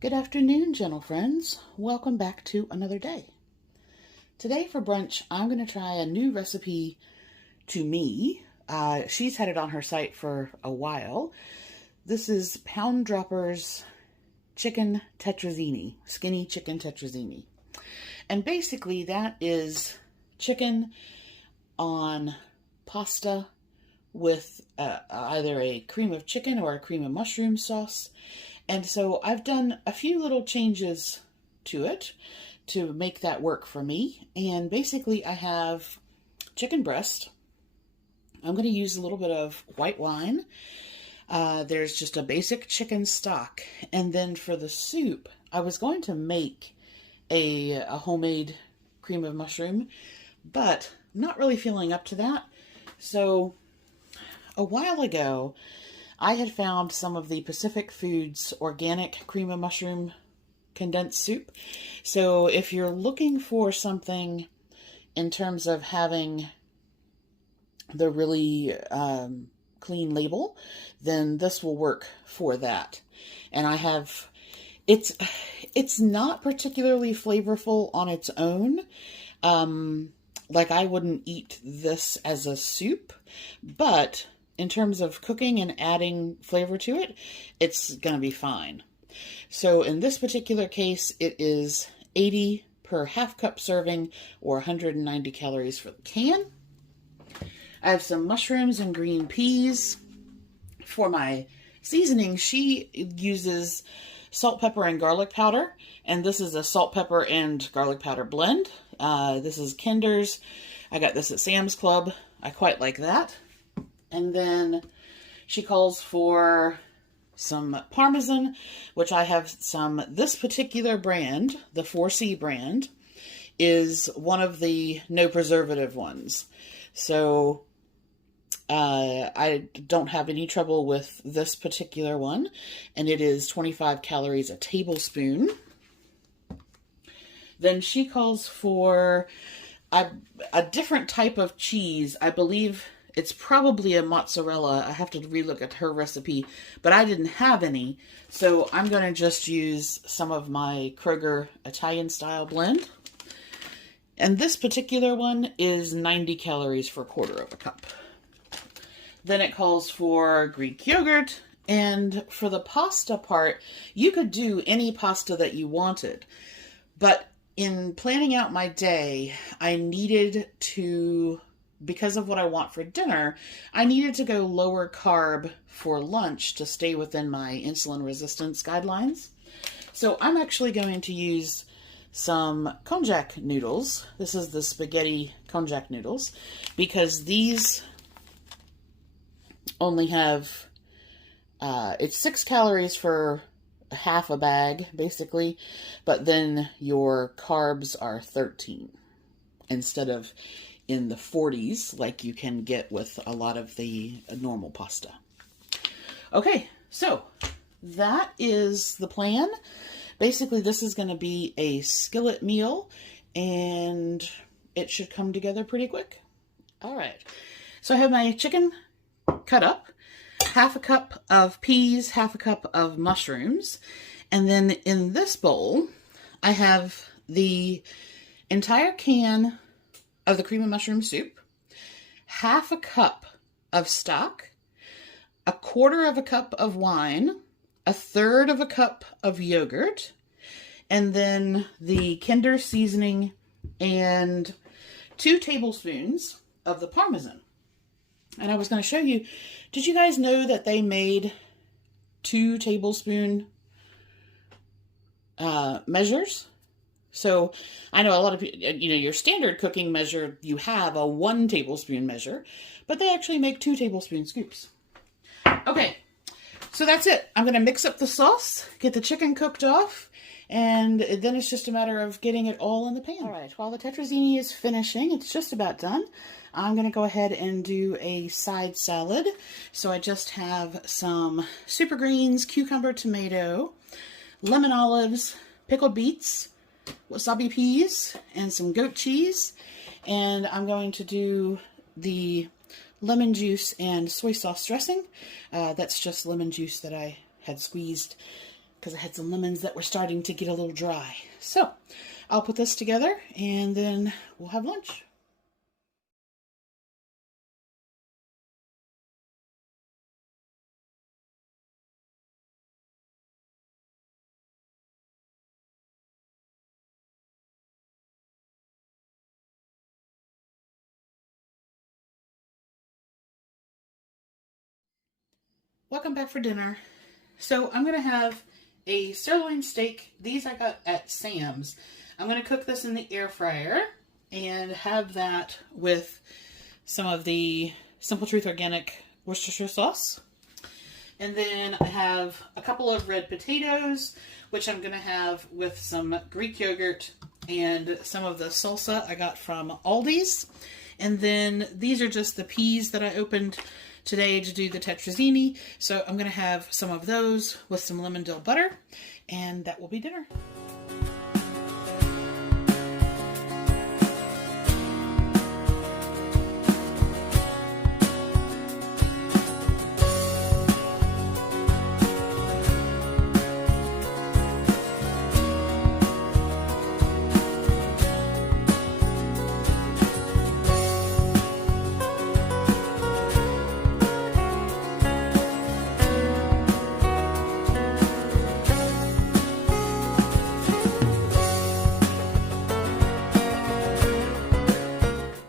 Good afternoon, gentle friends. Welcome back to another day. Today for brunch, I'm going to try a new recipe to me. She's had it on her site for a while. This is Pound Dropper's chicken tetrazzini, skinny chicken tetrazzini. And basically that is chicken on pasta with either a cream of chicken or a cream of mushroom sauce. And so I've done a few little changes to it to make that work for me. And basically I have chicken breast. I'm going to use a little bit of white wine. There's just a basic chicken stock. And then for the soup, I was going to make a homemade cream of mushroom, but I'm not really feeling up to that. So a while ago, I had found some of the Pacific Foods organic cream of mushroom condensed soup. So if you're looking for something in terms of having the really clean label, then this will work for that. And I have, it's not particularly flavorful on its own. Like I wouldn't eat this as a soup, but in terms of cooking and adding flavor to it, it's going to be fine. So in this particular case, it is 80 per half cup serving or 190 calories for the can. I have some mushrooms and green peas. For my seasoning, she uses salt, pepper, and garlic powder. And this is a salt, pepper, and garlic powder blend. This is Kinder's. I got this at Sam's Club. I quite like that. And then she calls for some Parmesan, which I have some. This particular brand, the 4C brand, is one of the no preservative ones. So I don't have any trouble with this particular one. And it is 25 calories a tablespoon. Then she calls for a different type of cheese. I believe it's probably a mozzarella. I have to relook at her recipe, but I didn't have any. So I'm going to just use some of my Kroger Italian style blend. And this particular one is 90 calories for a quarter of a cup. Then it calls for Greek yogurt. And for the pasta part, you could do any pasta that you wanted. But in planning out my day, I needed to, because of what I want for dinner, I needed to go lower carb for lunch to stay within my insulin resistance guidelines. So I'm actually going to use some Konjac noodles. This is the spaghetti Konjac noodles, because these only have, it's 6 calories for half a bag, basically, but then your carbs are 13 instead of in the 40s like you can get with a lot of the normal pasta. Okay, so that is the plan. Basically, this is going to be a skillet meal, and it should come together pretty quick. All right, so I have my chicken cut up, half a cup of peas, half a cup of mushrooms, and then in this bowl, I have the entire can of the cream of mushroom soup, half a cup of stock, a quarter of a cup of wine, a third of a cup of yogurt, and then the Kinder seasoning, and 2 tablespoons of the Parmesan. And I was going to show you, did you guys know that they made 2 tablespoon measures? So I know a lot of people, your standard cooking measure, you have a 1 tablespoon measure, but they actually make 2 tablespoon scoops. Okay, so that's it. I'm going to mix up the sauce, get the chicken cooked off, and then it's just a matter of getting it all in the pan. All right, while the tetrazzini is finishing, it's just about done. I'm going to go ahead and do a side salad. So I just have some super greens, cucumber, tomato, lemon olives, pickled beets, wasabi peas, and some goat cheese. And I'm going to do the lemon juice and soy sauce dressing. That's just lemon juice that I had squeezed because I had some lemons that were starting to get a little dry. So I'll put this together and then we'll have lunch. Welcome back for dinner. So I'm going to have a sirloin steak. These I got at Sam's. I'm going to cook this in the air fryer and have that with some of the Simple Truth Organic Worcestershire sauce. And then I have a couple of red potatoes, which I'm going to have with some Greek yogurt and some of the salsa I got from Aldi's. And then these are just the peas that I opened today to do the tetrazzini. So I'm going to have some of those with some lemon dill butter, and that will be dinner.